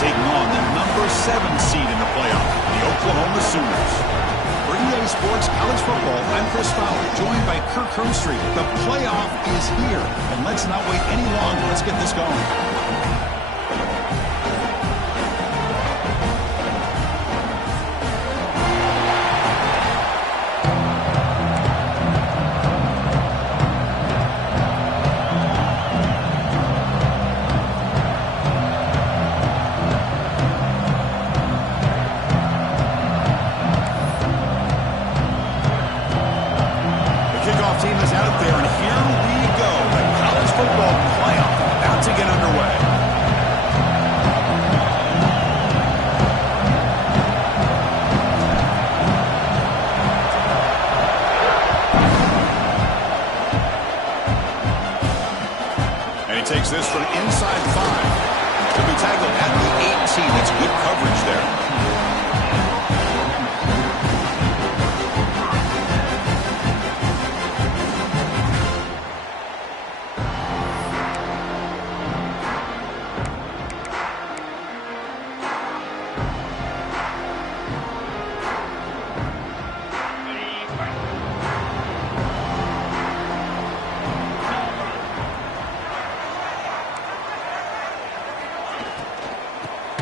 taking on the #7 seed in the playoff, the Oklahoma Sooners. For EA Sports College Football, I'm Chris Fowler, joined by Kirk Hermstreet. The playoff is here, and let's not wait any longer. Let's get this going. Team is out there, and here we go. The college football playoff about to get underway. And he takes this from inside 5. He'll be tackled at the 18. That's good coverage there.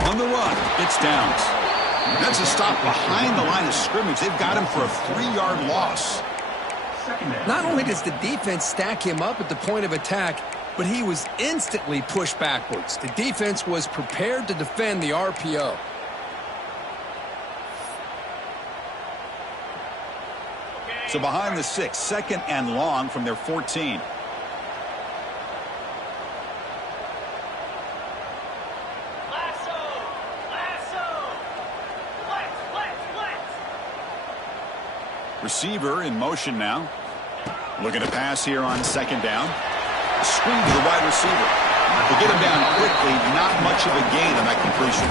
On the run, it's downs. That's a stop behind the line of scrimmage. They've got him for a 3-yard loss. Not only does the defense stack him up at the point of attack, but he was instantly pushed backwards. The defense was prepared to defend the RPO. So behind the 6, 2nd and long from their 14. Receiver in motion now. Looking to pass here on 2nd down. Screen to the wide receiver. To get him down quickly, not much of a gain on that completion.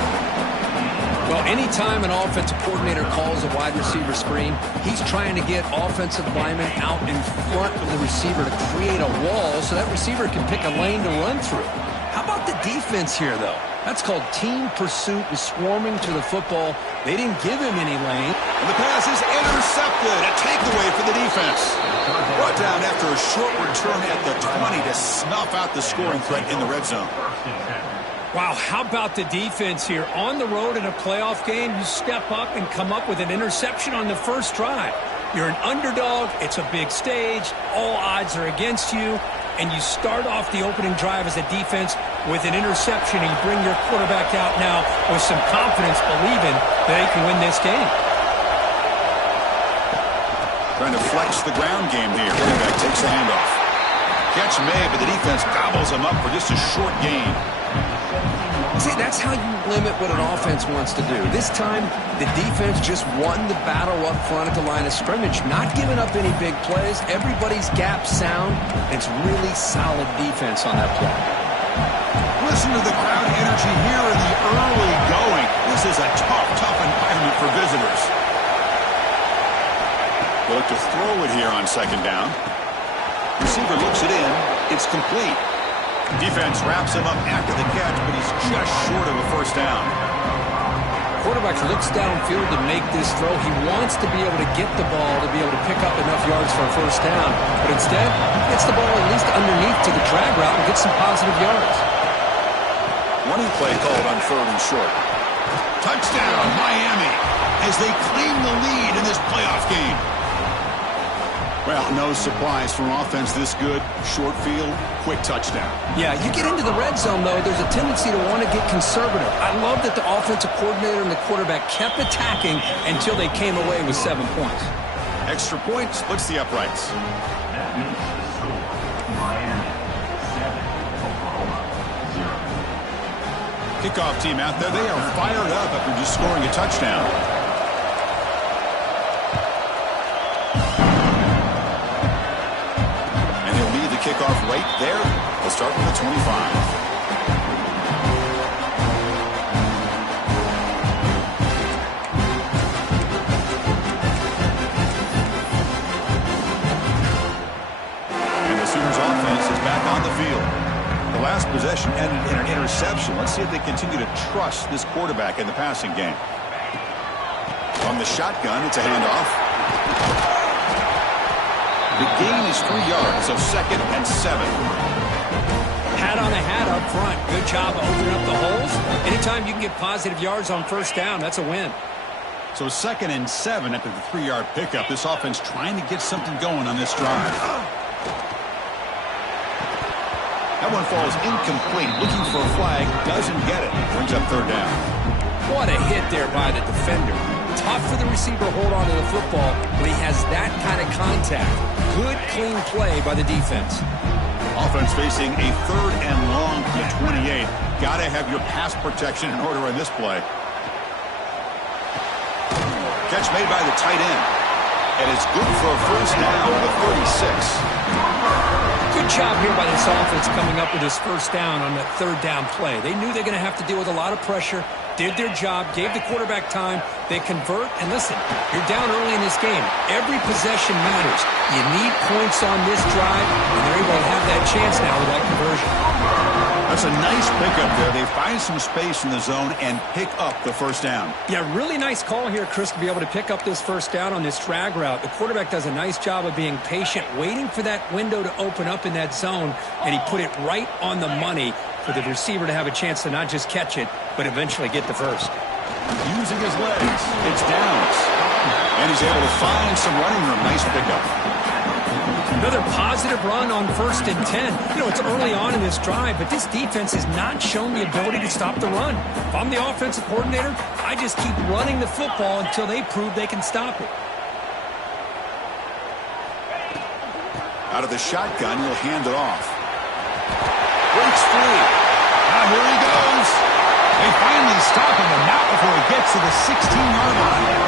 Well, anytime an offensive coordinator calls a wide receiver screen, he's trying to get offensive linemen out in front of the receiver to create a wall so that receiver can pick a lane to run through. How about the defense here, though? That's called team pursuit and swarming to the football. They didn't give him any lane. And the pass is intercepted. A takeaway for the defense. Brought down after a short return at the 20 to snuff out the scoring threat in the red zone. Wow, how about the defense here? On the road in a playoff game, you step up and come up with an interception on the first drive. You're an underdog. It's a big stage. All odds are against you. And you start off the opening drive as a defense with an interception, and you bring your quarterback out now with some confidence, believing that they can win this game. Trying to flex the ground game here. Quarterback takes the handoff. Catch made, but the defense gobbles him up for just a short gain. See, that's how you limit what an offense wants to do. This time, the defense just won the battle up front at the line of scrimmage, not giving up any big plays. Everybody's gap sound. It's really solid defense on that play. Listen to the crowd energy here in the early going. This is a tough environment for visitors. They look to throw it here on 2nd down. Receiver looks it in. It's complete. Defense wraps him up after the catch, but he's just short of a first down. Quarterback looks downfield to make this throw. He wants to be able to get the ball to be able to pick up enough yards for a first down. But instead, gets the ball at least underneath to the drag route and gets some positive yards. Running play called on 3rd and short. Touchdown, Miami, as they claim the lead in this playoff game. Well, no surprise from offense this good. Short field, quick touchdown. Yeah, you get into the red zone, though, there's a tendency to want to get conservative. I love that the offensive coordinator and the quarterback kept attacking until they came away with 7 points. Extra point splits the uprights. Kickoff team out there. They are fired up after just scoring a touchdown. Kickoff right there. They'll start with the 25. And the Sooners offense is back on the field. The last possession ended in an interception. Let's see if they continue to trust this quarterback in the passing game. From the shotgun, it's a handoff. The gain is 3 yards, so 2nd and 7. Hat on a hat up front. Good job of opening up the holes. Anytime you can get positive yards on first down, that's a win. So 2nd and 7 after the 3-yard pickup. This offense trying to get something going on this drive. That one falls incomplete. Looking for a flag. Doesn't get it. Brings up 3rd down. What a hit there by the defender. Tough for the receiver to hold on to the football when he has that kind of contact. Good, clean play by the defense. Offense facing a 3rd and long from the 28. Got to have your pass protection in order in this play. Catch made by the tight end. And it's good for a first down at the 36. Good job here by this offense coming up with this first down on that 3rd down play. They knew they're going to have to deal with a lot of pressure. Did their job, gave the quarterback time. They convert, and listen, you're down early in this game. Every possession matters. You need points on this drive, and they're able to have that chance now with that conversion. That's a nice pickup there. They find some space in the zone and pick up the first down. Yeah, really nice call here, Chris, to be able to pick up this first down on this drag route. The quarterback does a nice job of being patient, waiting for that window to open up in that zone, and he put it right on the money for the receiver to have a chance to not just catch it, but eventually get the first. Using his legs, it's Downs. And he's able to find some running room. Nice pickup. Another positive run on 1st and 10. You know, it's early on in this drive, but this defense has not shown the ability to stop the run. If I'm the offensive coordinator, I just keep running the football until they prove they can stop it. Out of the shotgun, he'll hand it off. Breaks free. Now here he goes. They finally stop him, and not before he gets to the 16-yard line.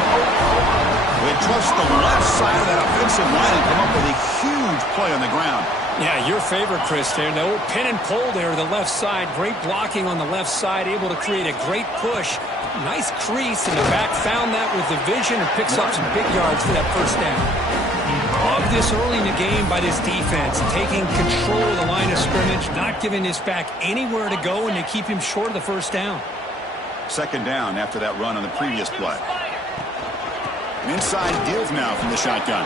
They trust the left side of that offensive line and come up with a huge play on the ground. Yeah, your favorite, Chris, there. The old pin and pull there to the left side. Great blocking on the left side, able to create a great push. Nice crease in the back. Found that with the vision and picks up some big yards for that first down. Love this early in the game by this defense, taking control of the line of scrimmage, not giving this back anywhere to go, and to keep him short of the first down. 2nd down after that run on the previous play. An inside deal now from the shotgun.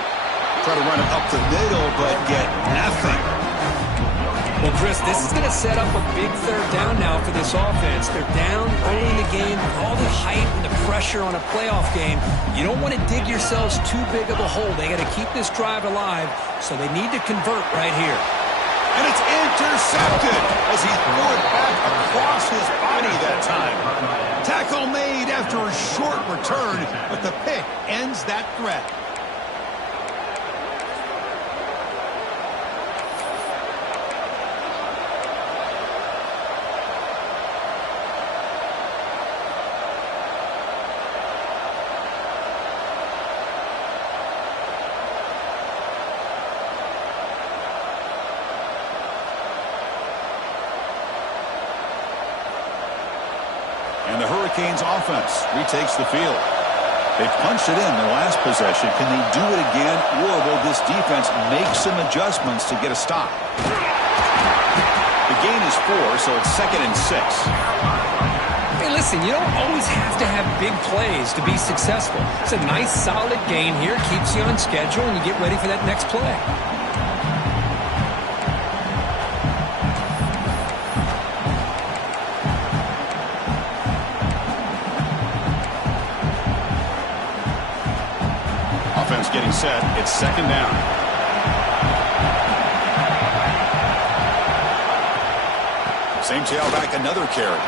Try to run it up the middle, but get nothing. Well, Chris, this is going to set up a big 3rd down now for this offense. They're down early in the game. All the hype and the pressure on a playoff game. You don't want to dig yourselves too big of a hole. They got to keep this drive alive, so they need to convert right here. And it's intercepted as he threw it back across his body that time. Tackle made after a short return, but the pick ends that threat. And the Hurricanes offense retakes the field. They punched it in their last possession. Can they do it again, or will this defense make some adjustments to get a stop? The gain is 4, so it's 2nd and 6. Hey, listen, you don't always have to have big plays to be successful. It's a nice, solid gain here. Keeps you on schedule, and you get ready for that next play. Offense getting set. It's 2nd down. Same tailback, another carry.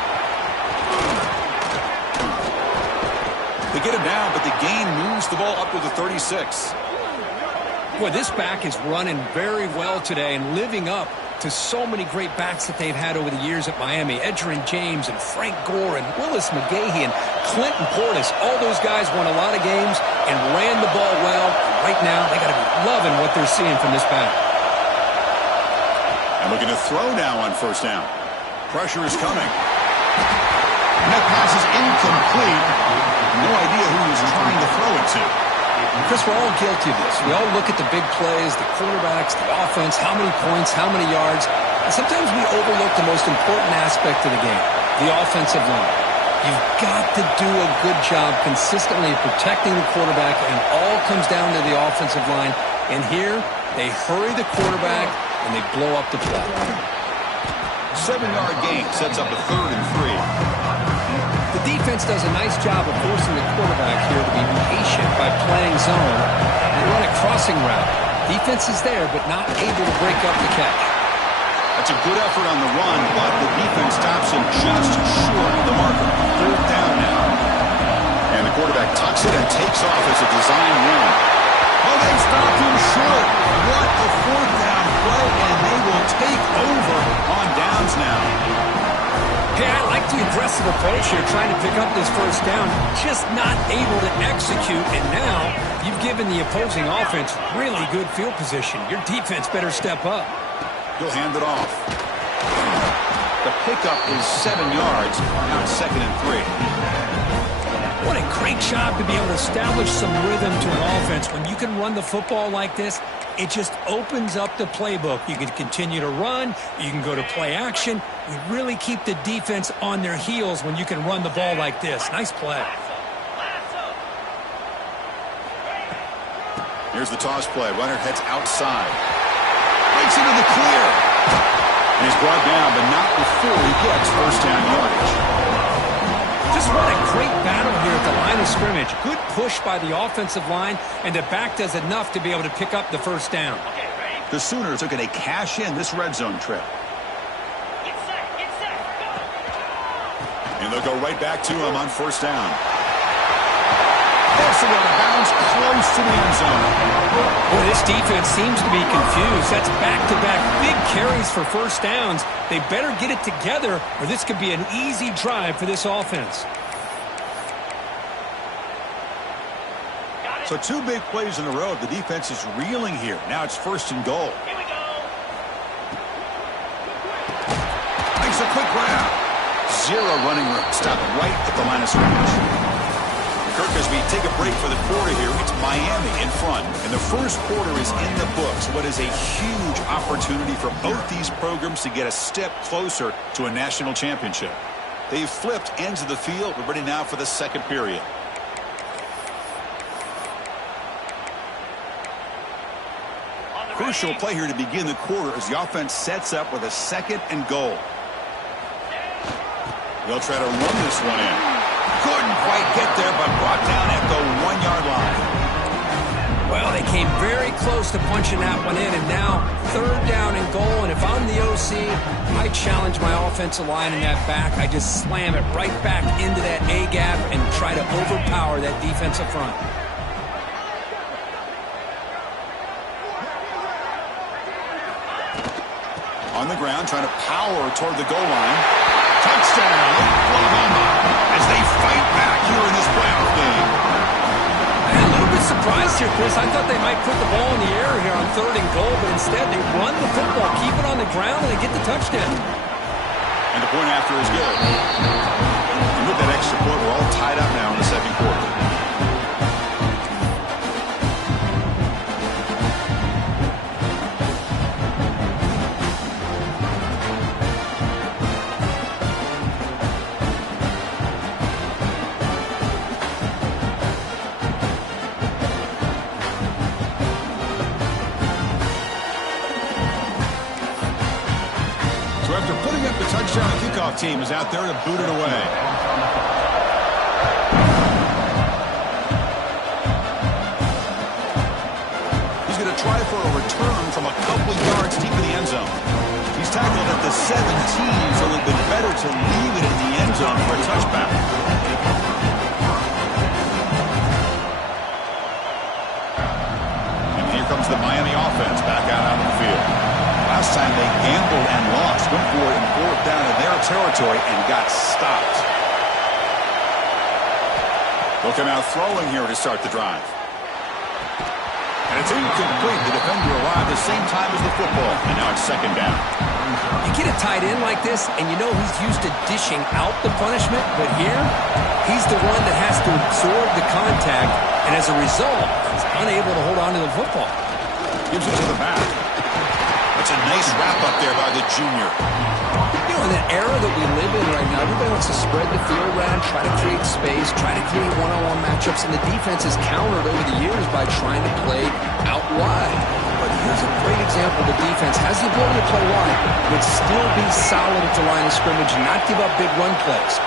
They get him down, but the gain moves the ball up to the 36. Boy, this back is running very well today and living up to so many great backs that they've had over the years at Miami. Edgerrin James and Frank Gore and Willis McGahee and Clinton Portis. All those guys won a lot of games and ran the ball well. Right now, they got to be loving what they're seeing from this back. And looking to throw now on 1st down. Pressure is coming. And that pass is incomplete. No idea who he was trying to throw it to. Chris, we're all guilty of this. We all look at the big plays, the quarterbacks, the offense, how many points, how many yards. And sometimes we overlook the most important aspect of the game. the offensive line. You've got to do a good job consistently protecting the quarterback, and it all comes down to the offensive line. And here, they hurry the quarterback, and they blow up the play. 7-yard gain sets up a 3rd and 3. The defense does a nice job of forcing the quarterback here to be patient by playing zone. They run a crossing route. Defense is there, but not able to break up the catch. That's a good effort on the run, but the defense stops him just short of the marker. 3rd down now. And the quarterback tucks it and takes off as a design run. Oh, they stopped him short. What a 4th down play, and they will take over on downs now. Hey, I like the aggressive approach here, trying to pick up this 1st down, just not able to execute, and now you've given the opposing offense really good field position. Your defense better step up. He'll hand it off. The pickup is 7 yards. Now it's 2nd and 3. What a great job to be able to establish some rhythm to an offense. When you can run the football like this, it just opens up the playbook. You can continue to run. You can go to play action. You really keep the defense on their heels when you can run the ball like this. Nice play. Here's the toss play. Runner heads outside. Breaks into the clear. And he's brought down, but not before he gets 1st down yardage. Just what a great battle here at the line of scrimmage. Good push by the offensive line, and the back does enough to be able to pick up the 1st down. The Sooners are going to cash in this red zone trip. And they'll go right back to him on 1st down. Passes out of bounds close to the end zone. Boy, this defense seems to be confused. That's back-to-back big carries for 1st downs. They better get it together, or this could be an easy drive for this offense. So 2 big plays in a row. The defense is reeling here. Now it's 1st and goal. Here we go. Makes a quick grab. 0 running room. Stop right at the line of scrimmage. Kirk, as we take a break for the quarter here, it's Miami in front. And the 1st quarter is in the books. What is a huge opportunity for both these programs to get a step closer to a national championship. They've flipped ends of the field. We're ready now for the 2nd period. Crucial play here to begin the quarter as the offense sets up with a 2nd and goal. They'll try to run this one in. Couldn't quite get there, but brought down at the 1-yard line. Well, they came very close to punching that one in, and now 3rd down and goal. And if I'm the OC, I challenge my offensive line in that back. I just slam it right back into that A-gap and try to overpower that defensive front. On the ground, trying to power toward the goal line. Touchdown, Oklahoma, as they fight back here in this playoff game. I'm a little bit surprised here, Chris. I thought they might put the ball in the air here on 3rd and goal, but instead they run the football, keep it on the ground, and they get the touchdown. And the point after is good. And with that extra point, we're all tied up now in the 2nd quarter. Touchdown, the kickoff team is out there to boot it away. He's going to try for a return from a couple yards deep in the end zone. He's tackled at the 17, so it would have been better to leave it in the end zone for a touchback. And here comes the Miami offense back out on the field. Last time they gambled and lost, went for it and 4th down in their territory and got stopped. They'll come out throwing here to start the drive. And it's incomplete. The defender arrived the same time as the football, and now it's 2nd down. You get a tight end like this, and you know he's used to dishing out the punishment, but here, he's the one that has to absorb the contact, and as a result, he's unable to hold on to the football. Gives it to the back. That's a nice wrap up there by the junior. You know, in the era that we live in right now, everybody wants to spread the field around, try to create space, try to create one-on-one matchups, and the defense has countered over the years by trying to play out wide. But here's a great example. The defense has the ability to play wide, but still be solid at the line of scrimmage and not give up big run plays.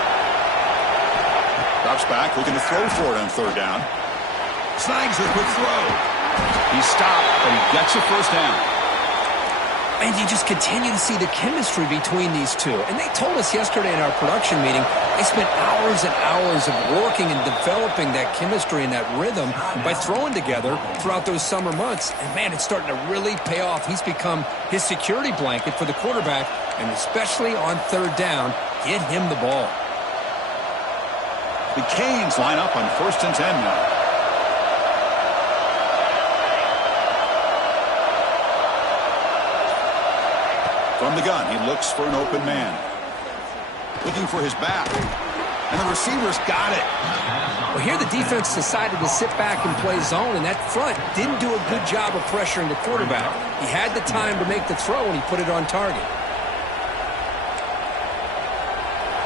Drops back, looking to throw for it on third down. Snags a quick throw. He stopped, but he gets a first down. And you just continue to see the chemistry between these two. And they told us yesterday in our production meeting, they spent hours and hours of working and developing that chemistry and that rhythm by throwing together throughout those summer months. And, man, it's starting to really pay off. He's become his security blanket for the quarterback, and especially on third down, get him the ball. The Canes line up on 1st and 10 now. From the gun, he looks for an open man. Looking for his back. And the receiver's got it. Well, here the defense decided to sit back and play zone, and that front didn't do a good job of pressuring the quarterback. He had the time to make the throw, and he put it on target.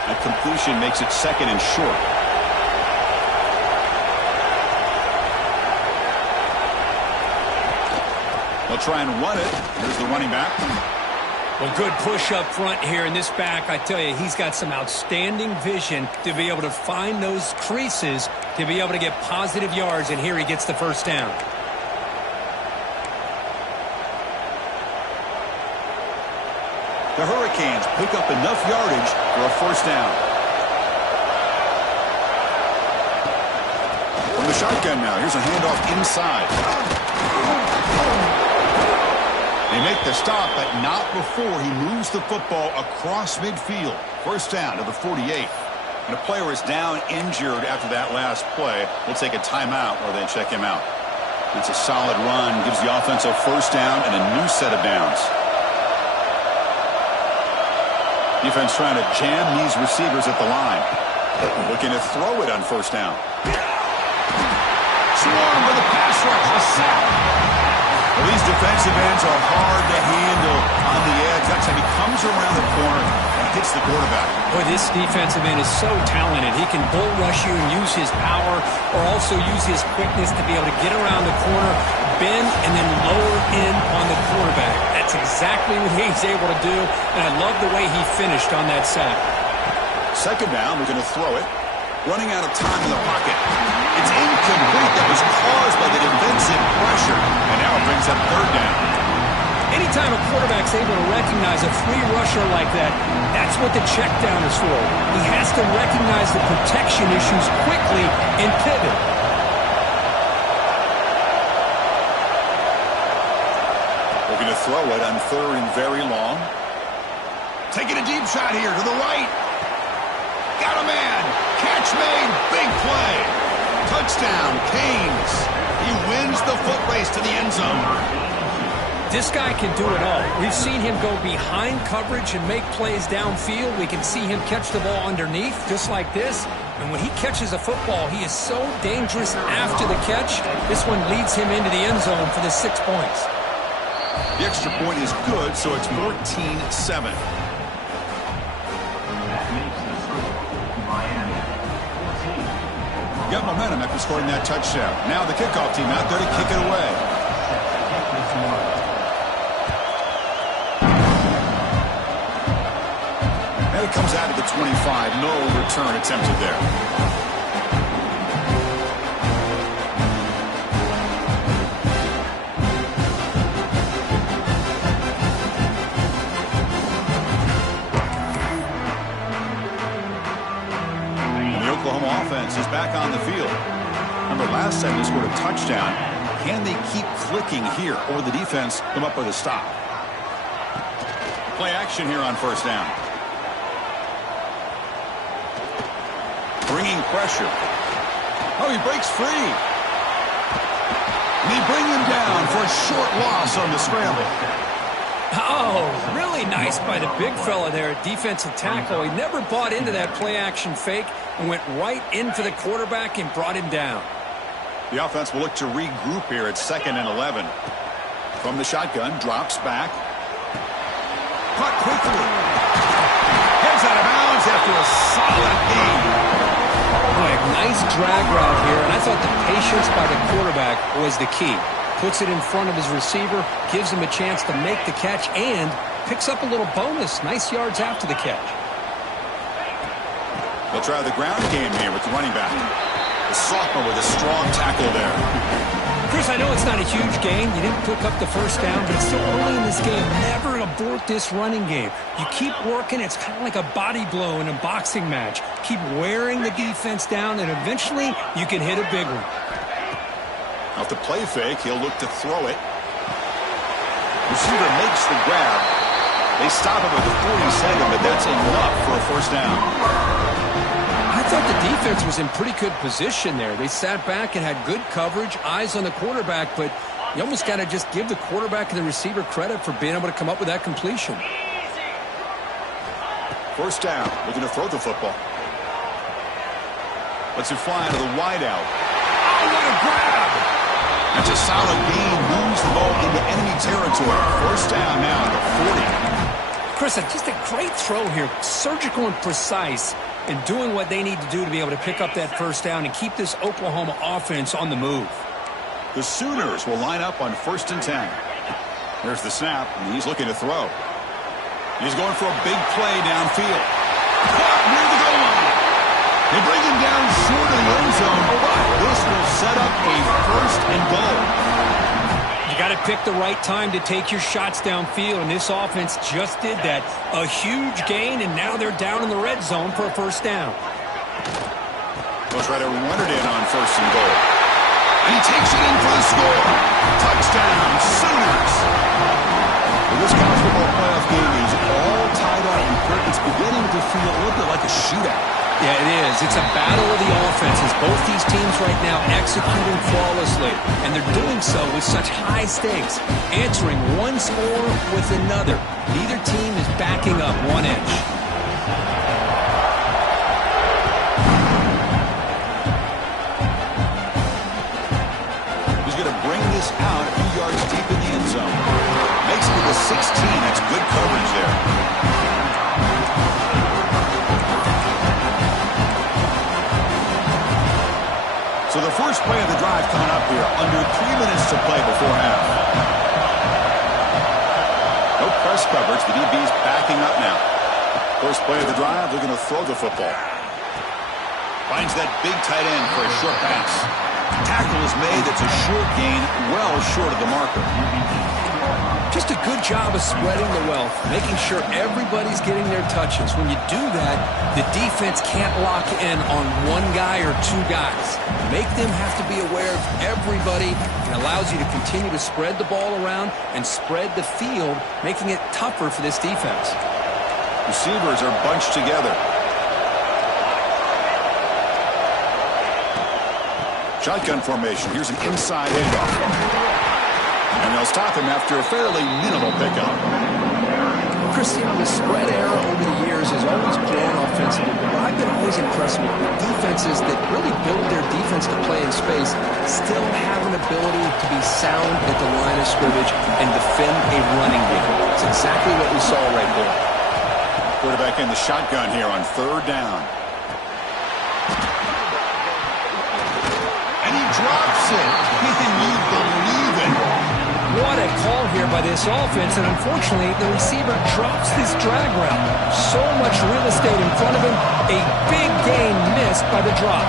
That completion makes it 2nd and short. They'll try and run it. Here's the running back. Well, good push up front here in this back. I tell you, he's got some outstanding vision to be able to find those creases, to be able to get positive yards, and here he gets the first down. The Hurricanes pick up enough yardage for a first down. From the shotgun now, here's a handoff inside. They make the stop, but not before he moves the football across midfield. First down to the 48. And a player is down injured after that last play. We'll take a timeout or then check him out. It's a solid run, gives the offense a first down and a new set of downs. Defense trying to jam these receivers at the line. Looking to throw it on first down. Swarm with a pass rush, a sack. Well, these defensive ends are hard to handle on the edge. That's how he comes around the corner and hits the quarterback. Boy, this defensive end is so talented. He can bull rush you and use his power, or also use his quickness to be able to get around the corner, bend, and then lower in on the quarterback. That's exactly what he's able to do, and I love the way he finished on that sack. Second down, we're going to throw it. Running out of time in the pocket. It's incomplete. That was caused by the defensive pressure. And now it brings up third down. Anytime a quarterback's able to recognize a free rusher like that, that's what the check down is for. He has to recognize the protection issues quickly and pivot. Looking to throw it on third and very long. Taking a deep shot here to the right. Got a man. Catch made. Big play. Touchdown, Canes. He wins the foot race to the end zone. This guy can do it all. We've seen him go behind coverage and make plays downfield. We can see him catch the ball underneath, just like this. And when he catches a football, he is so dangerous after the catch. This one leads him into the end zone for the 6 points. The extra point is good, so it's 14-7. Got momentum after scoring that touchdown. Now the kickoff team out there to kick it away. And it comes out of the 25. No return attempted there. Offense is back on the field. Remember, last time they scored a touchdown. Can they keep clicking here, or the defense come up with a stop? Play action here on first down. Bringing pressure. Oh, he breaks free. And they bring him down for a short loss on the scramble. Oh, really nice by the big fella there at defensive tackle. He never bought into that play-action fake and went right in for the quarterback and brought him down. The offense will look to regroup here at 2nd and 11. From the shotgun, drops back. Caught quickly. after a solid gain. Boy, nice drag route here, and I thought the patience by the quarterback was the key. Puts it in front of his receiver, gives him a chance to make the catch, and picks up a little bonus. Nice yards after the catch. They'll try the ground game here with the running back. The sophomore with a strong tackle there. Chris, I know it's not a huge gain. You didn't pick up the first down, but it's still early in this game. Never abort this running game. You keep working. It's kind of like a body blow in a boxing match. Keep wearing the defense down, and eventually you can hit a big one. Off the play fake, he'll look to throw it. Receiver makes the grab. They stop him with the 42nd, but that's enough for a first down. I thought the defense was in pretty good position there. They sat back and had good coverage, eyes on the quarterback, but you almost got to just give the quarterback and the receiver credit for being able to come up with that completion. First down, looking to throw the football. Lets it fly into the wideout. Oh, what a grab! That's a solid gain, moves the ball into enemy territory. First down now at the 40. Chris, just a great throw here. Surgical and precise in doing what they need to do to be able to pick up that first down and keep this Oklahoma offense on the move. The Sooners will line up on 1st and 10. There's the snap, and he's looking to throw. He's going for a big play downfield. Caught near the goal line. They bring him down short of the end zone, but this will set up a 1st and goal. You got to pick the right time to take your shots downfield, and this offense just did that. A huge gain, and now they're down in the red zone for a first down. They'll try to run it in on 1st and goal. And he takes it in for the score. Touchdown, Sooners. Well, this college football playoff game is all tied up, and Kirk, it's beginning to feel a little bit like a shootout. Yeah, it is. It's a battle of the offenses. Both these teams right now executing flawlessly, and they're doing so with such high stakes, answering one score with another. Neither team is backing up one inch. He's going to bring this out a few yards deep in the end zone. Makes it to the 16. That's good coverage there. So the first play of the drive coming up here, under 3 minutes to play before half. No press coverage. The DB's backing up now. First play of the drive, looking to throw the football. Finds that big tight end for a short pass. Tackle is made. It's a short gain, well short of the marker. Just a good job of spreading the wealth, making sure everybody's getting their touches. When you do that, the defense can't lock in on one guy or two guys. Make them have to be aware of everybody, and allows you to continue to spread the ball around and spread the field, making it tougher for this defense. Receivers are bunched together. Shotgun formation. Here's an inside handoff. And they'll stop him after a fairly minimal pickup. Chris, the spread era over the years has always grown offensively, but I've been always impressed with defenses that really build their defense to play in space, still have an ability to be sound at the line of scrimmage and defend a running game. It's exactly what we saw right there. Quarterback in the shotgun here on 3rd down. And he drops it. Can you believe it? What a call here by this offense, and unfortunately, the receiver drops this drag route. So much real estate in front of him, a big gain missed by the drop.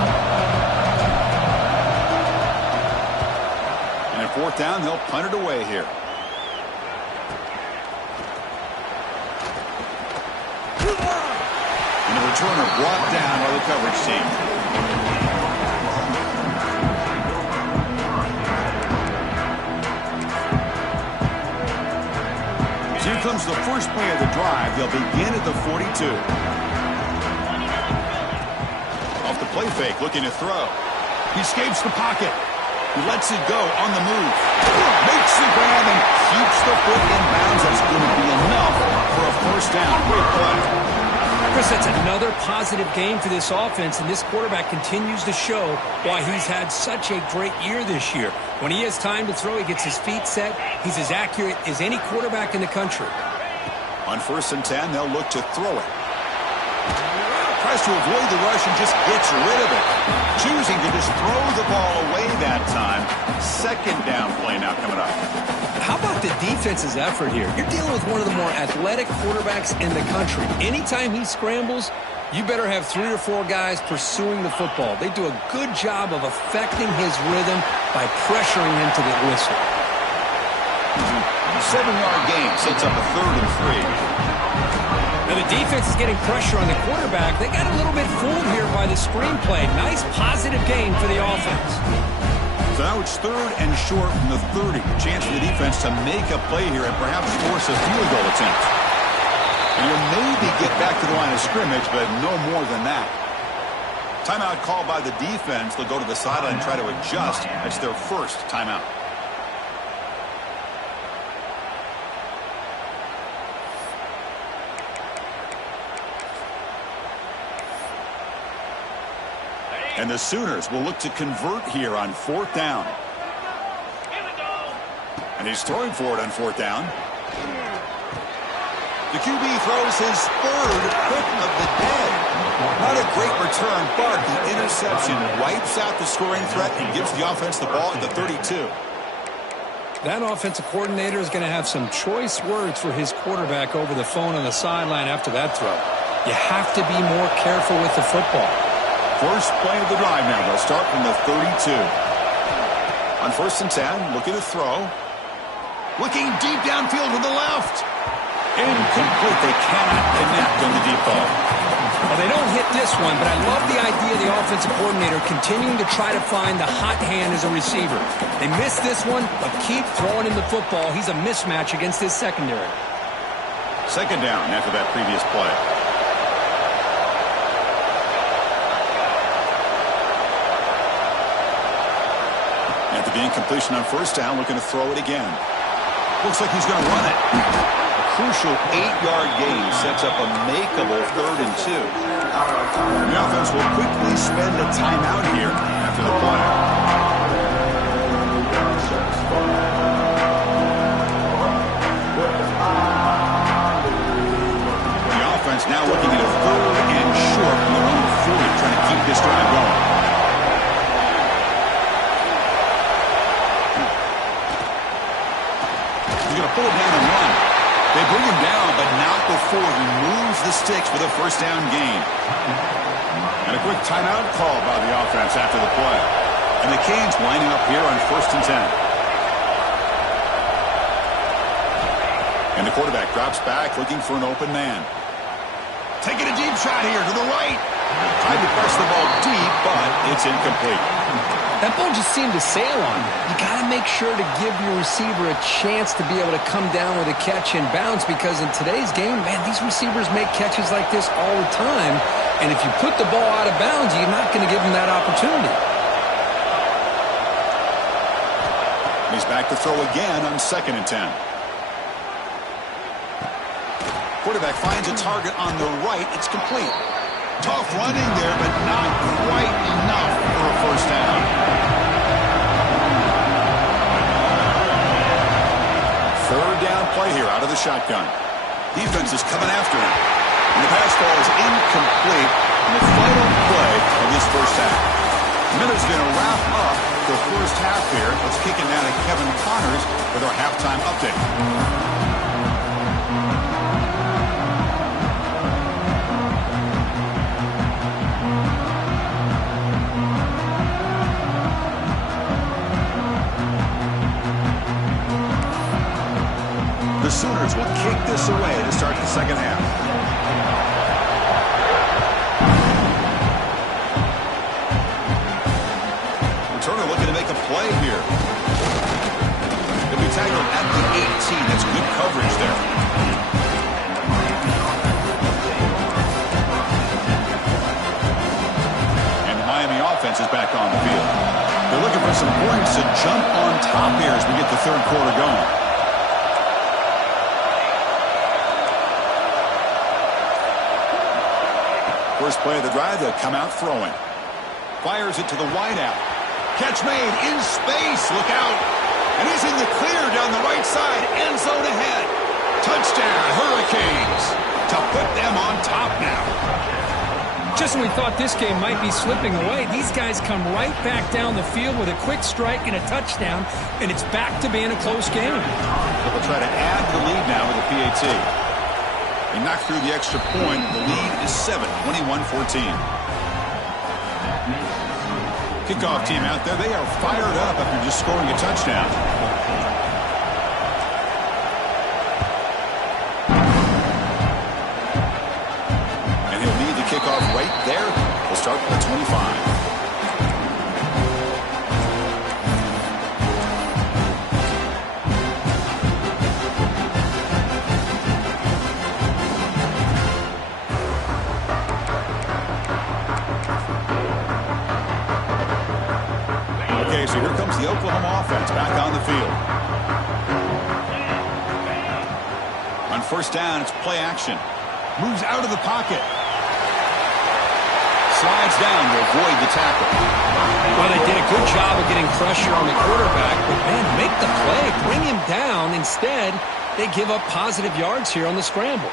And at 4th down, they'll punt it away here. And the returner brought down by the coverage team. Here comes the first play of the drive. They'll begin at the 42. Off the play fake, looking to throw. He escapes the pocket. He lets it go on the move. Makes the grab and keeps the foot in bounds. That's going to be enough for a first down. Great play. Chris, that's another positive game for this offense, and this quarterback continues to show why he's had such a great year this year. When he has time to throw, he gets his feet set. He's as accurate as any quarterback in the country. On 1st and 10, they'll look to throw it. tries to avoid the rush and just gets rid of it. Choosing to just throw the ball away that time. Second down play now coming up. How about the defense's effort here? You're dealing with one of the more athletic quarterbacks in the country. Anytime he scrambles, you better have 3 or 4 guys pursuing the football. They do a good job of affecting his rhythm by pressuring him to the whistle. 7-yard gain sets up a 3rd and 3. Now the defense is getting pressure on the quarterback. They got a little bit fooled here by the screenplay. Nice positive gain for the offense. So now it's 3rd and short from the 30. Chance for the defense to make a play here and perhaps force a field goal attempt. And you'll maybe get back to the line of scrimmage, but no more than that. Timeout called by the defense. They'll go to the sideline and try to adjust. That's their first timeout. And the Sooners will look to convert here on 4th down. And he's throwing for it on 4th down. The QB throws his 3rd pick of the day. Not a great return, but the interception wipes out the scoring threat and gives the offense the ball at the 32. That offensive coordinator is going to have some choice words for his quarterback over the phone on the sideline after that throw. You have to be more careful with the football. First play of the drive now. They'll start from the 32. On 1st and 10, looking to throw. Looking deep downfield to the left. Incomplete. They cannot connect on the deep ball. Well, they don't hit this one, but I love the idea of the offensive coordinator continuing to try to find the hot hand as a receiver. They missed this one, but keep throwing him the football. He's a mismatch against his secondary. 2nd down after that previous play. After the incompletion on 1st down, looking to throw it again. Looks like he's going to run it. A crucial 8-yard gain sets up a makeable 3rd and 2. The offense will quickly spend a timeout here after the play. The offense now looking at a 3rd and short from their own 40, trying to keep this drive going. Going to pull it down and run. They bring him down, but not before he moves the sticks for the 1st down gain. And a quick timeout call by the offense after the play. And the Canes lining up here on 1st and 10. And the quarterback drops back, looking for an open man. Taking a deep shot here to the right. Tried to press the ball deep, but it's incomplete. That ball just seemed to sail on him. You got to make sure to give your receiver a chance to be able to come down with a catch and bounce, because in today's game, man, these receivers make catches like this all the time. And if you put the ball out of bounds, you're not going to give them that opportunity. He's back to throw again on 2nd and 10. Quarterback finds a target on the right. It's complete. Tough running there, but not quite enough for a 1st down. 3rd down play here out of the shotgun. Defense is coming after him. And the pass ball is incomplete in the final play of this 1st half. Miller's going to wrap up the 1st half here. Let's kick it now to Kevin Connors with our halftime update. The Sooners will kick this away to start the 2nd half. Returner looking to make a play here. He'll be tackled at the 18. That's good coverage there. And the Miami offense is back on the field. They're looking for some points to jump on top here as we get the 3rd quarter going. First play of the drive, they'll come out throwing. Fires it to the wideout. Catch made in space. Look out. And he's in the clear down the right side. End zone ahead. Touchdown, Hurricanes. To put them on top now. Just when we thought this game might be slipping away, these guys come right back down the field with a quick strike and a touchdown, and it's back to being a close game. So they'll try to add the lead now with a PAT. They knock through the extra point. The lead is 7, 21-14. Kickoff team out there, they are fired up after just scoring a touchdown. And he'll lead the kickoff right there. We'll start with the 25. So here comes the Oklahoma offense back on the field. On first down, it's play action. Moves out of the pocket. Slides down to avoid the tackle. Well, they did a good job of getting pressure on the quarterback, but man, make the play, bring him down. Instead, they give up positive yards here on the scramble.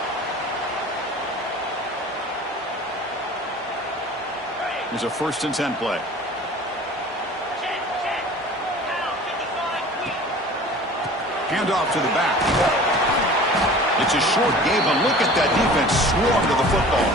There's a 1st and 10 play. Hand off to the back. It's a short game, but look at that defense swarm to the football.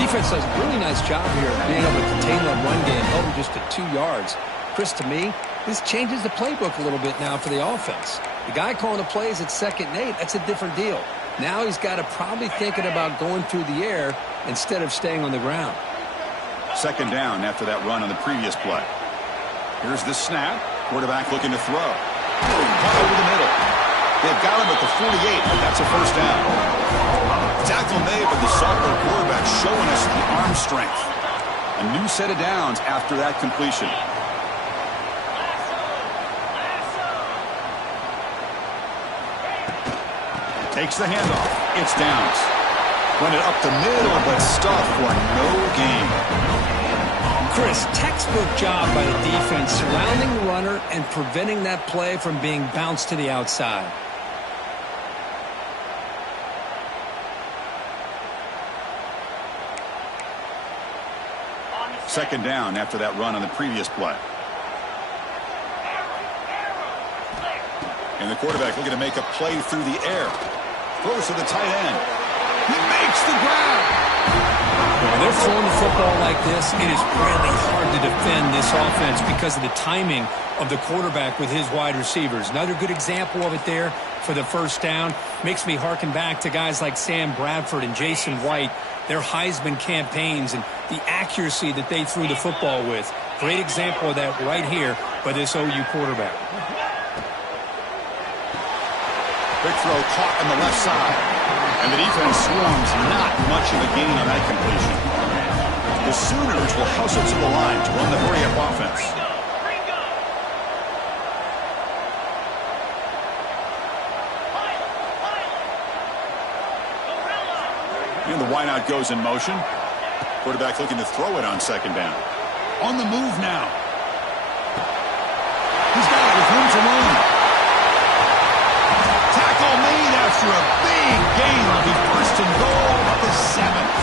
Defense does a really nice job here of being able to contain that run game, held them just at 2 yards. Chris, to me, this changes the playbook a little bit now for the offense. The guy calling the plays at 2nd and 8, that's a different deal. Now he's got to probably thinking about going through the air instead of staying on the ground. 2nd down after that run on the previous play. Here's the snap. Quarterback looking to throw. Caught over the middle. They've got him at the 48, but that's a 1st down. Tackle made, but the sophomore quarterback showing us the arm strength. A new set of downs after that completion. Takes the handoff. It's downs. Run it up the middle, but stuffed for no gain. Chris, textbook job by the defense surrounding the runner and preventing that play from being bounced to the outside. Second down after that run on the previous play. And the quarterback looking to make a play through the air. Throws to the tight end. He makes the grab. When they're throwing the football like this, it is really hard to defend this offense because of the timing of the quarterback with his wide receivers. Another good example of it there for the 1st down. Makes me harken back to guys like Sam Bradford and Jason White, their Heisman campaigns and the accuracy that they threw the football with. Great example of that right here by this OU quarterback. Big throw caught on the left side. And the defense swarms, not much of a gain on that completion. The Sooners will hustle to the line to run the hurry-up offense. And the wideout goes in motion. Quarterback looking to throw it on 2nd down. On the move now. He's got it with room to run. Tackle made after a big gain. Will be 1st and goal at the 7th.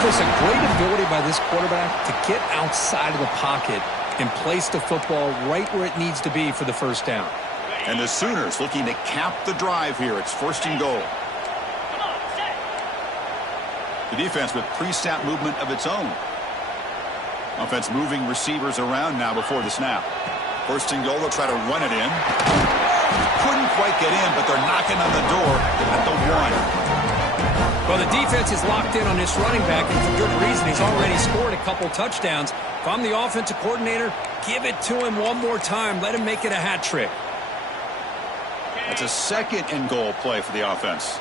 Chris, a great ability by this quarterback to get outside of the pocket and place the football right where it needs to be for the 1st down. And the Sooners looking to cap the drive here. It's 1st and goal. The defense with pre-snap movement of its own. Offense moving receivers around now before the snap. 1st and goal, they'll try to run it in. Couldn't quite get in, but they're knocking on the door at the 1. Well, the defense is locked in on this running back, and for good reason. He's already scored a couple touchdowns. If I'm the offensive coordinator, give it to him one more time. Let him make it a hat trick. That's a 2nd and goal play for the offense.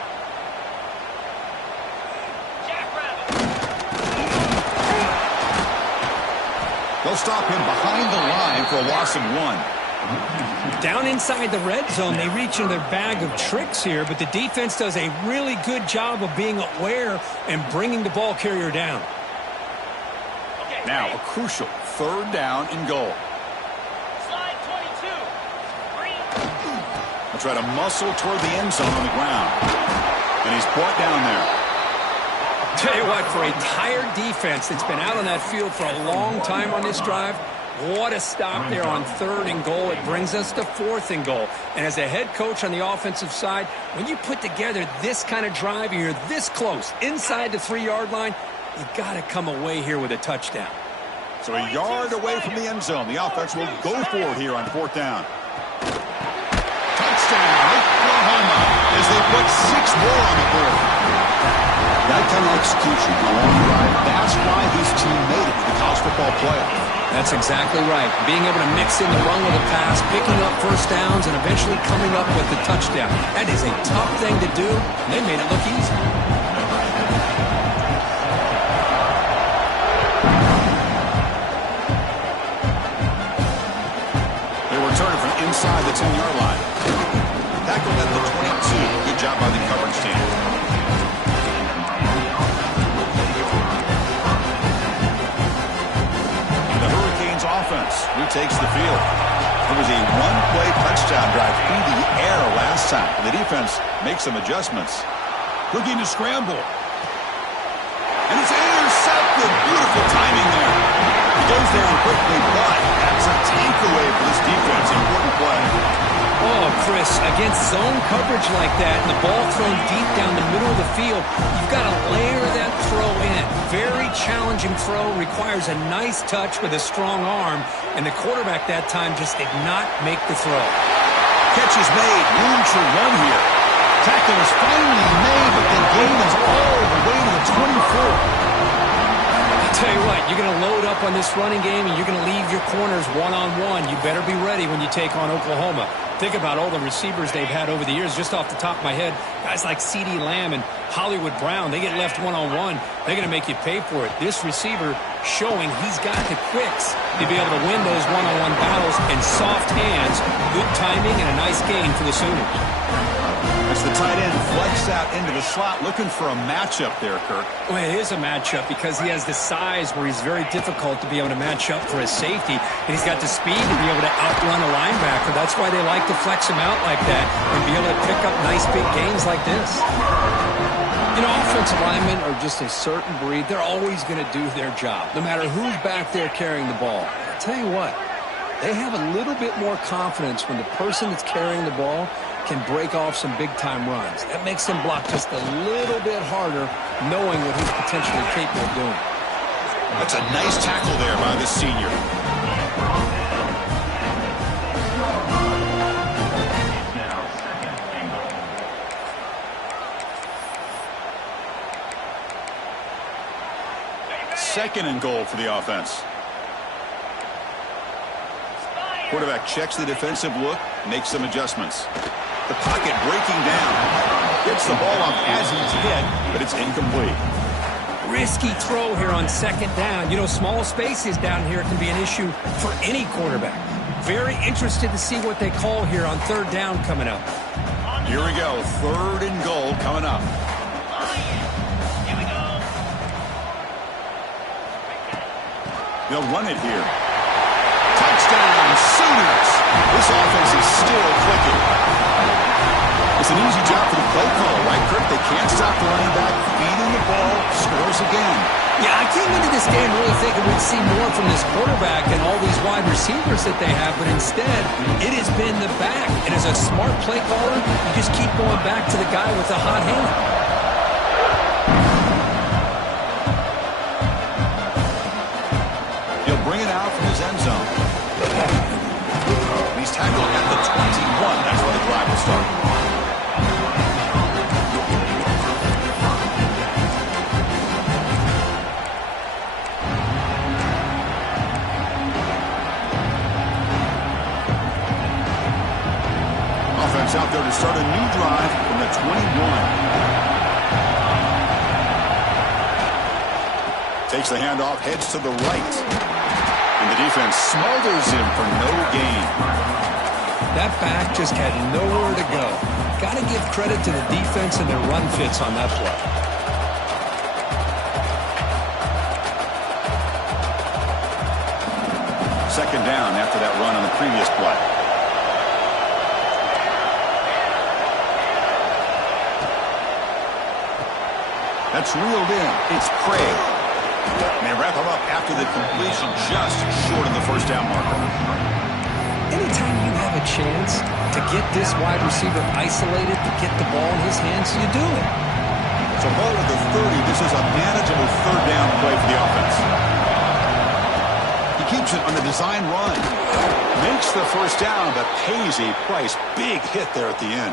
They'll stop him behind the line for a loss of 1. Down inside the red zone, they reach in their bag of tricks here, but the defense does a really good job of being aware and bringing the ball carrier down. Now a crucial 3rd down and goal. Slide 22. They'll try to muscle toward the end zone on the ground. And he's brought down there. Tell you what, for a tired defense that's been out on that field for a long time on this drive, what a stop there on 3rd and goal. It brings us to 4th and goal. And as a head coach on the offensive side, when you put together this kind of drive and you're this close inside the 3-yard line, you got to come away here with a touchdown. So a yard away from the end zone. The offense will go for it here on 4th down. Touchdown, Oklahoma, as they put 6 more on the board. That kind of execution on a long drive, that's why this team made it to the college football playoff. That's exactly right. Being able to mix in the run with a pass, picking up first downs, and eventually coming up with the touchdown. That is a tough thing to do, and they made it look easy. They were turning from inside the 10-yard line. Tackled at the 22. Good job by the coverage team. Offense retakes the field. It was a one-play touchdown drive through the air last time. The defense makes some adjustments. Looking to scramble. And it's intercepted. Beautiful timing there. He goes there quickly, but that's a takeaway for this defense. Important play. Oh, Chris, against zone coverage like that and the ball thrown deep down the middle of the field, you've got to layer that throw in. Very challenging throw, requires a nice touch with a strong arm, and the quarterback that time just did not make the throw. Catch is made, room to run here. Tackle is finally made, but the game is all the way to the 24. Tell you what, you're going to load up on this running game and you're going to leave your corners one-on-one. You better be ready when you take on Oklahoma. Think about all the receivers they've had over the years. Just off the top of my head, guys like CeeDee Lamb and Hollywood Brown, they get left one-on-one. They're going to make you pay for it. This receiver showing he's got the quicks to be able to win those one-on-one battles in soft hands. Good timing and a nice gain for the Sooners. As the tight end flexed out into the slot, looking for a matchup there, Kirk. Well, it is a matchup because he has the size where he's very difficult to be able to match up for his safety, and he's got the speed to be able to outrun a linebacker. That's why they like to flex him out like that and be able to pick up nice big gains like this. You know, offensive linemen are just a certain breed. They're always going to do their job, no matter who's back there carrying the ball. I'll tell you what, they have a little bit more confidence when the person that's carrying the ball can break off some big-time runs. That makes them block just a little bit harder, knowing what he's potentially capable of doing. That's a nice tackle there by the senior. Second and goal for the offense. Quarterback checks the defensive look, makes some adjustments. The pocket breaking down. Gets the ball off as he's hit, but it's incomplete. Risky throw here on 2nd down. You know, small spaces down here can be an issue for any quarterback. Very interested to see what they call here on 3rd down coming up. Here we go. 3rd and goal coming up. Here we go. They'll run it here. Touchdown, Sooners. This offense is still clicking. It's an easy job for the play caller, right, Kirk? They can't stop the running back, feeding the ball, scores again. Yeah, I came into this game really thinking we'd see more from this quarterback and all these wide receivers that they have, but instead, it has been the back. And as a smart play caller, you just keep going back to the guy with the hot hand. He'll bring it out from his end zone. He's tackled at the 21. That's where the drive will start. Offense out there to start a new drive from the 21. Takes the handoff, heads to the right. And the defense smothers him for no gain. That back just had nowhere to go. Got to give credit to the defense and their run fits on that play. Second down after that run on the previous play. That's reeled in. It's Craig. And they wrap him up after the completion just short of the first down marker. Anytime you have a chance to get this wide receiver isolated, to get the ball in his hands, you do it. So ball at the 30. This is a manageable third down play for the offense. He keeps it on the design run. Makes the first down, but pays a price. Big hit there at the end.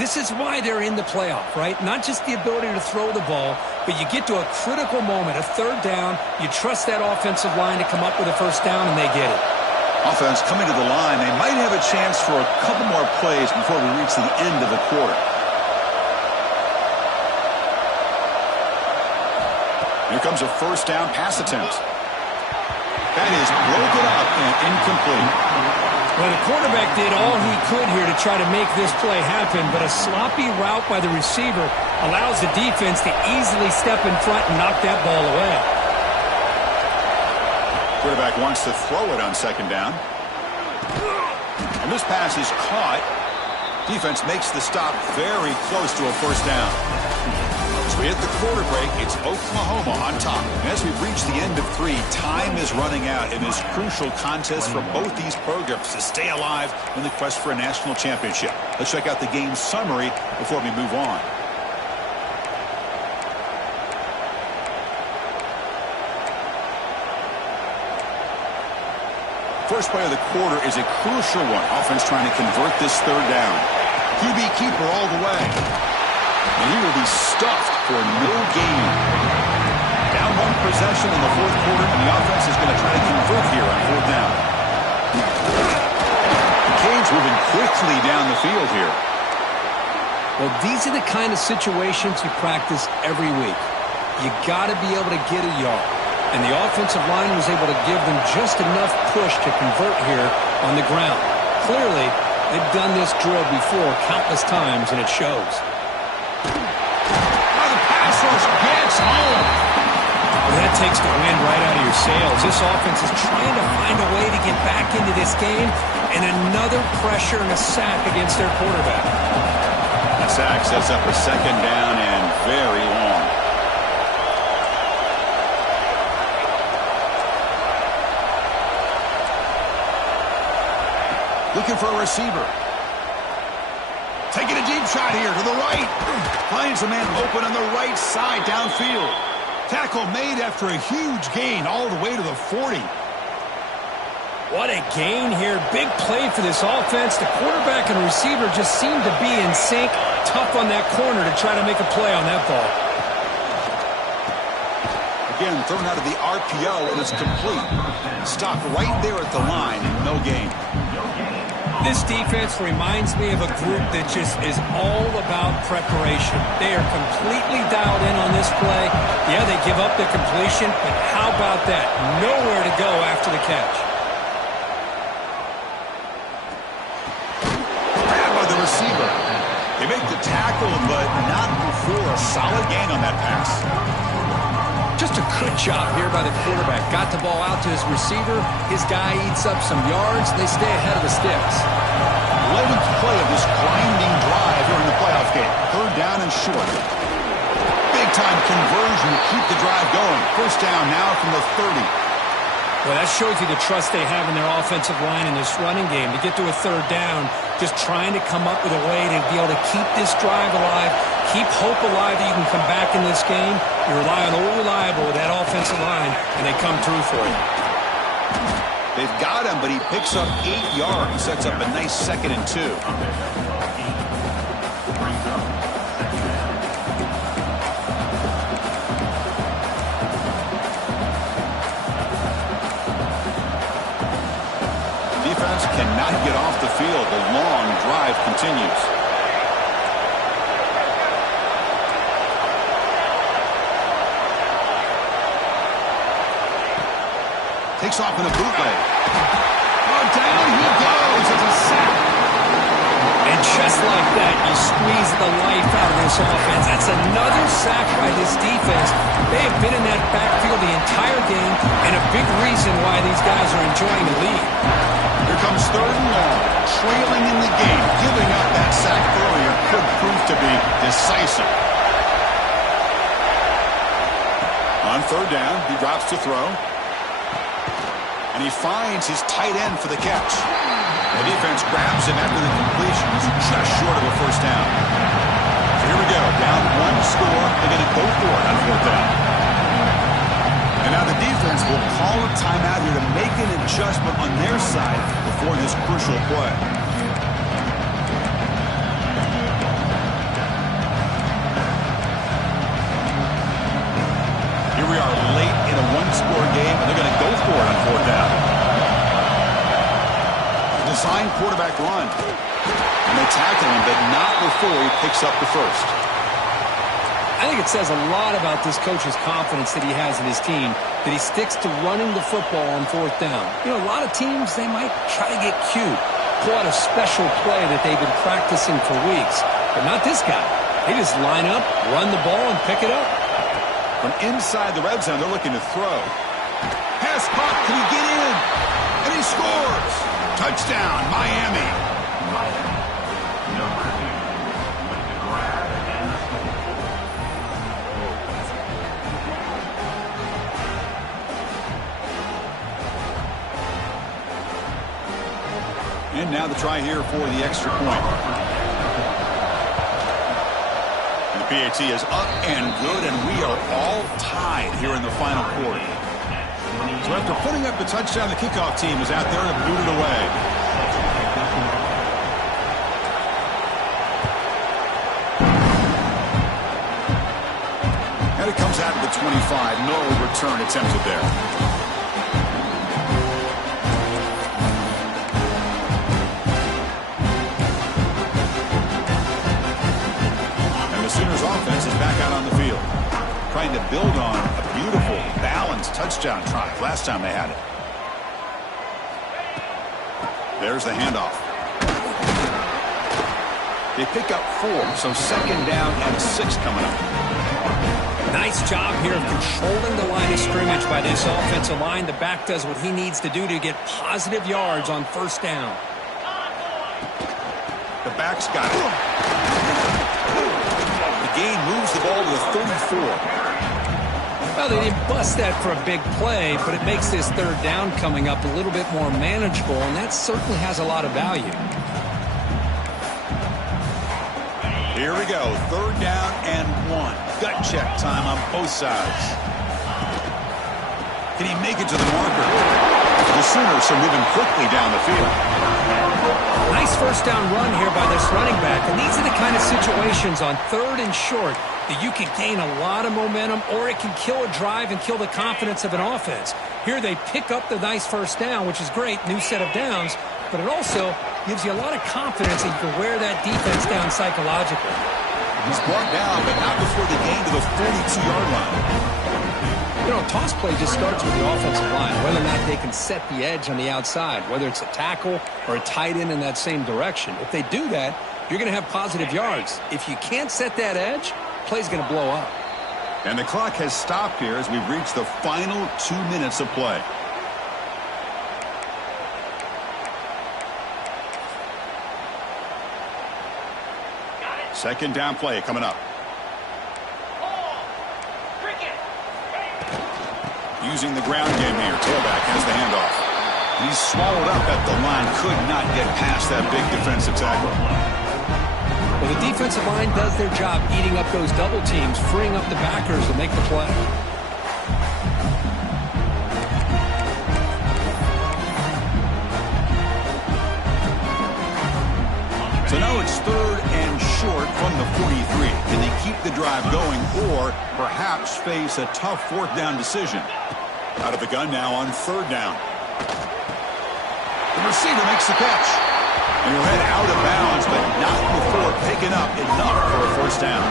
This is why they're in the playoff, right? Not just the ability to throw the ball, but you get to a critical moment, a third down, you trust that offensive line to come up with a first down, and they get it. Offense coming to the line. They might have a chance for a couple more plays before we reach the end of the quarter. Here comes a first down pass attempt. That is broken up and incomplete. Well, the quarterback did all he could here to try to make this play happen, but a sloppy route by the receiver allows the defense to easily step in front and knock that ball away. Quarterback wants to throw it on second down. And this pass is caught. Defense makes the stop very close to a first down. As we hit the quarter break, it's Oklahoma on top. And as we've reached the end of 3, time is running out in this crucial contest for both these programs to stay alive in the quest for a national championship. Let's check out the game summary before we move on. First play of the quarter is a crucial one. Offense trying to convert this third down. QB keeper all the way. And he will be stuffed for no gain. Down 1 possession in the fourth quarter, and the offense is going to try to convert here on fourth down. The Canes moving quickly down the field here. Well, these are the kind of situations you practice every week. You got to be able to get a yard. And the offensive line was able to give them just enough push to convert here on the ground. Clearly, they've done this drill before countless times, and it shows. Gets home. Well, that takes the wind right out of your sails. This offense is trying to find a way to get back into this game, and another pressure and a sack against their quarterback. The sack sets up a second down and very long. Looking for a receiver. Taking a deep shot here to the right. Finds a man open on the right side downfield. Tackle made after a huge gain all the way to the 40. What a gain here. Big play for this offense. The quarterback and receiver just seem to be in sync. Tough on that corner to try to make a play on that ball. Again, thrown out of the RPO, and it's complete. Stopped right there at the line, and no gain. This defense reminds me of a group that just is all about preparation. They are completely dialed in on this play. Yeah, they give up the completion, but how about that? Nowhere to go after the catch. Grabbed by the receiver. They make the tackle, but not before a solid gain on that pass. Just a good job here by the quarterback. Got the ball out to his receiver. His guy eats up some yards. They stay ahead of the sticks. 11th play of this grinding drive here in the playoff game. Third down and short. Big-time conversion to keep the drive going. First down now from the 30. Well, that shows you the trust they have in their offensive line in this running game. To get to a third down, just trying to come up with a way to be able to keep this drive alive, keep hope alive that you can come back in this game. You rely on old reliable with that offensive line, and they come through for you. They've got him, but he picks up 8 yards. Sets up a nice 2nd and 2. Defense cannot get off the field. The long drive continues. Takes off in a bootleg. Oh, down he goes. It's a sack. And just like that, you squeeze the life out of this offense. That's another sack by this defense. They have been in that backfield the entire game, and a big reason why these guys are enjoying the lead. Here comes 3rd and long. Trailing in the game. Giving up that sack earlier could prove to be decisive. On third down, he drops to throw. And he finds his tight end for the catch. The defense grabs him after the completion. He's just short of a first down. So here we go. Down one score. They're going to go for it on fourth down. And now the defense will call a timeout here to make an adjustment on their side before this crucial play. Here we are late in a one-score game, and they're going to go for it on fourth down. Design quarterback run. And they tackle him, but not before he picks up the first. I think it says a lot about this coach's confidence that he has in his team, that he sticks to running the football on fourth down. You know, a lot of teams, they might try to get cute, pull out a special play that they've been practicing for weeks. But not this guy. They just line up, run the ball, and pick it up. From inside the red zone, they're looking to throw. Pass caught. Can he get in? And he scores. Touchdown, Miami. And now the try here for the extra point. And the PAT is up and good, and we are all tied here in the final quarter. So after putting up the touchdown, the kickoff team is out there to boot it away. And it comes out to the 25. No return attempted there. Sooners offense is back out on the field, trying to build on a beautiful, balanced touchdown drive last time they had it. There's the handoff. They pick up 4, so second down and 6 coming up. Nice job here of controlling the line of scrimmage by this offensive line. The back does what he needs to do to get positive yards on first down. The back's got it. Gain moves the ball to the 34. Well, they didn't bust that for a big play, but it makes this third down coming up a little bit more manageable, and that certainly has a lot of value. Here we go. Third down and 1. Gut check time on both sides. Can he make it to the marker? The Sooners are moving quickly down the field. Nice first down run here by this running back. And these are the kind of situations on third and short that you can gain a lot of momentum, or it can kill a drive and kill the confidence of an offense. Here they pick up the nice first down, which is great, new set of downs, but it also gives you a lot of confidence that you can wear that defense down psychologically. He's brought down, but not before the gain to the 42-yard line. You know, a toss play just starts with the offensive line, whether or not they can set the edge on the outside, whether it's a tackle or a tight end in that same direction. If they do that, you're going to have positive yards. If you can't set that edge, play's going to blow up. And the clock has stopped here as we've reached the final 2 minutes of play. Second down play coming up. Using the ground game here. Tailback has the handoff. He's swallowed up at the line. Could not get past that big defensive tackle. Well, the defensive line does their job eating up those double teams, freeing up the backers to make the play. So now it's third and short from the 43. Can they keep the drive going or perhaps face a tough fourth down decision? Out of the gun now on third down. The receiver makes the catch. And he'll head out of bounds, but not before picking up enough for a first down.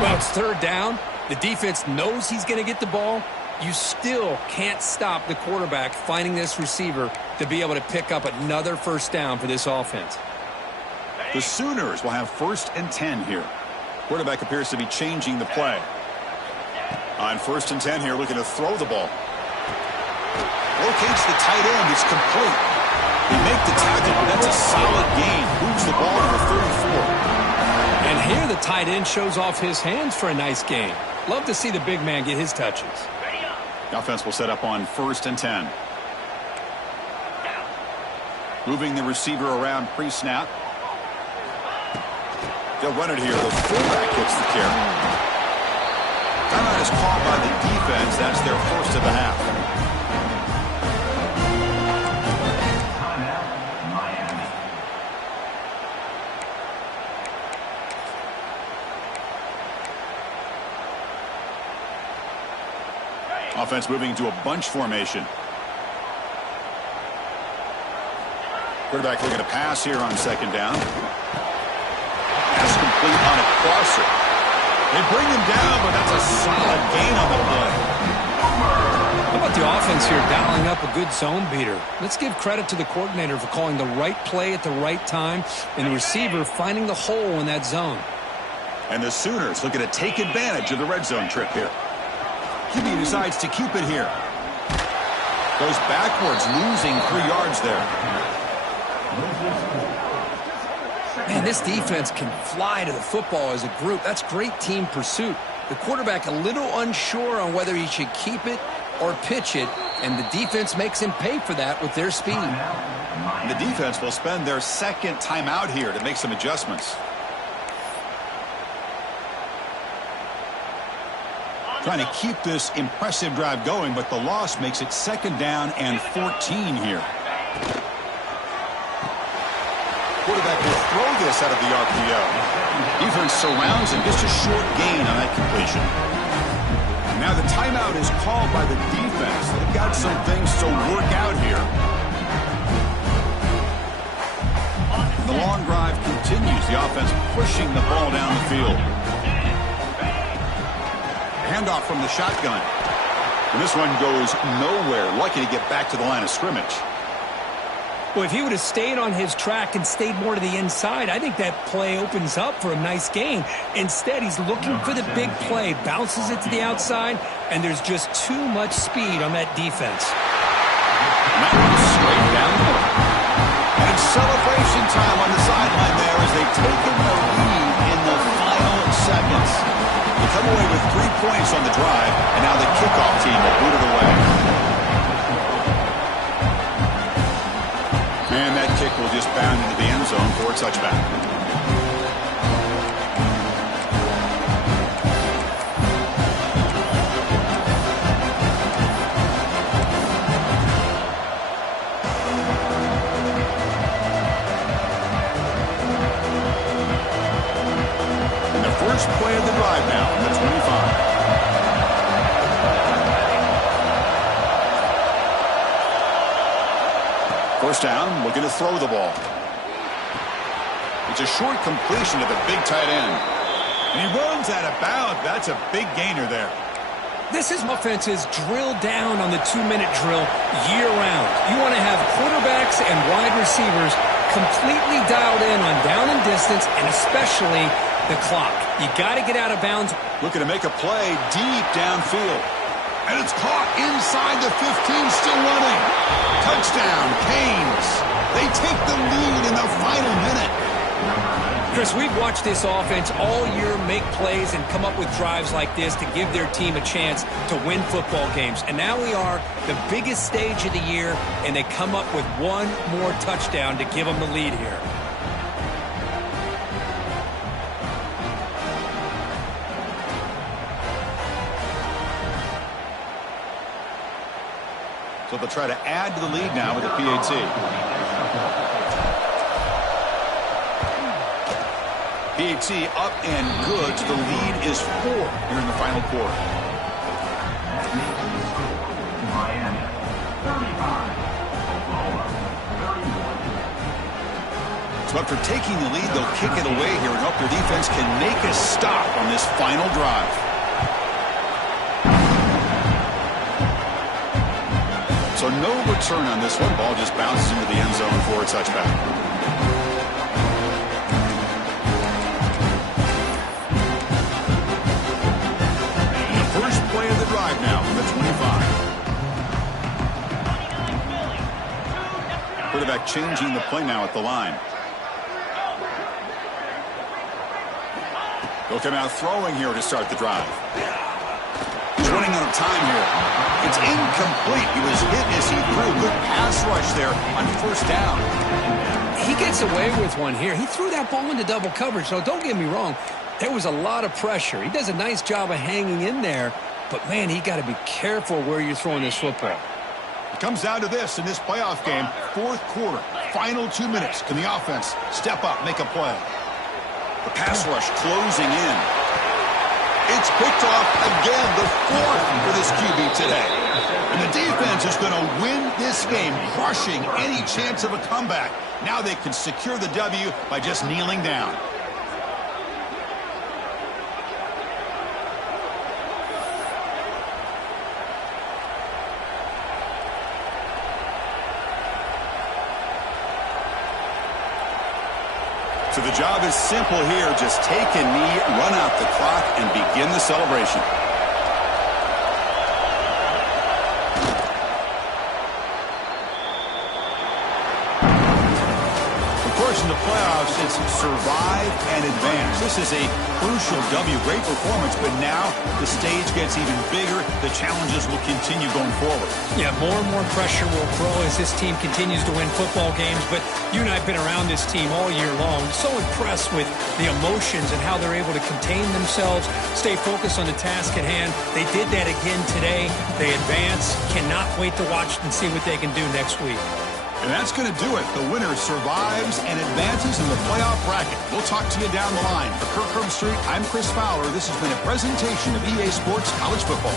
Well, it's third down. The defense knows he's going to get the ball. You still can't stop the quarterback finding this receiver to be able to pick up another first down for this offense. The Sooners will have 1st and 10 here. Quarterback appears to be changing the play. On 1st and 10 here, looking to throw the ball. Locates the tight end. It's complete. They make the tackle, but that's a solid gain. Moves the ball to the 34. And Here the tight end shows off his hands for a nice gain. Love to see the big man get his touches. The offense will set up on 1st and 10. Moving the receiver around pre-snap. They'll run it here. The fullback gets the carry. Timeout is called by the defense. That's their first of the half. Offense moving to a bunch formation. Quarterback looking to pass here on 2nd down. Pass complete on a crosser. They bring him down, but that's a solid gain on the play. How about the offense here dialing up a good zone beater? Let's give credit to the coordinator for calling the right play at the right time and the receiver finding the hole in that zone. And the Sooners looking to take advantage of the red zone trip here. QB decides to keep it here. Goes backwards, losing 3 yards there. Man, this defense can fly to the football as a group. That's great team pursuit. The quarterback a little unsure on whether he should keep it or pitch it, and the defense makes him pay for that with their speed. And the defense will spend their 2nd timeout here to make some adjustments. Trying to keep this impressive drive going, but the loss makes it 2nd down and 14 here. Quarterback will throw this out of the RPO. Defense surrounds him, just a short gain on that completion. Now the timeout is called by the defense. They've got some things to work out here. The long drive continues. The offense pushing the ball down the field. Handoff from the shotgun. And this one goes nowhere. Lucky to get back to the line of scrimmage. Well, if he would have stayed on his track and stayed more to the inside, I think that play opens up for a nice gain. Instead, he's looking for the big play, bounces it to the outside, and there's just too much speed on that defense. And that one's straight down. And it's celebration time on the sideline there as they've taken the lead in the final seconds. They come away with 3 points on the drive, and now the kickoff team will boot it away. And that kick will just bound into the end zone for a touchback. And the first play of the drive now, the 25. First down, looking to throw the ball. It's a short completion to the big tight end. And he runs out of bounds. That's a big gainer there. This is offense is drilled down on the 2-minute drill year-round. You want to have quarterbacks and wide receivers completely dialed in on down and distance, and especially the clock. You got to get out of bounds. Looking to make a play deep downfield. And it's caught inside the 15, still running. Touchdown, Canes. They take the lead in the final minute. Chris, we've watched this offense all year make plays and come up with drives like this to give their team a chance to win football games. And now we are the biggest stage of the year, and they come up with one more touchdown to give them the lead here. So they'll try to add to the lead now with a PAT. PAT up and good. So the lead is 4 here in the final quarter. So after taking the lead, they'll kick it away here and hope their defense can make a stop on this final drive. So no return on this one. Ball just bounces into the end zone for a touchback. And the first play of the drive now from the 25. Quarterback changing the play now at the line. He'll come out throwing here to start the drive. He's running out of time here. It's incomplete. He was hit as he threw. Good pass rush there on first down. He gets away with one here. He threw that ball into double coverage, so don't get me wrong. There was a lot of pressure. He does a nice job of hanging in there, but, man, he got to be careful where you're throwing this football. It comes down to this in this playoff game. Fourth quarter, final 2 minutes. Can the offense step up, make a play? The pass rush closing in. It's picked off again, the fourth for this QB today. And the defense is going to win this game, crushing any chance of a comeback. Now they can secure the W by just kneeling down. So the job is simple here. Just take a knee, run out the clock, and begin the celebration. Of course, in the playoffs, it's survive and advance. This is a crucial W. Great performance, but now the stage gets even bigger. The challenges will continue going forward. Yeah, more and more pressure will grow as this team continues to win football games. But you and I have been around this team all year long. So impressed with the emotions and how they're able to contain themselves, stay focused on the task at hand. They did that again today. They advance. Cannot wait to watch and see what they can do next week. And that's going to do it. The winner survives and advances in the playoff bracket. We'll talk to you down the line. For Kirk Herbstreit, I'm Chris Fowler. This has been a presentation of EA Sports College Football.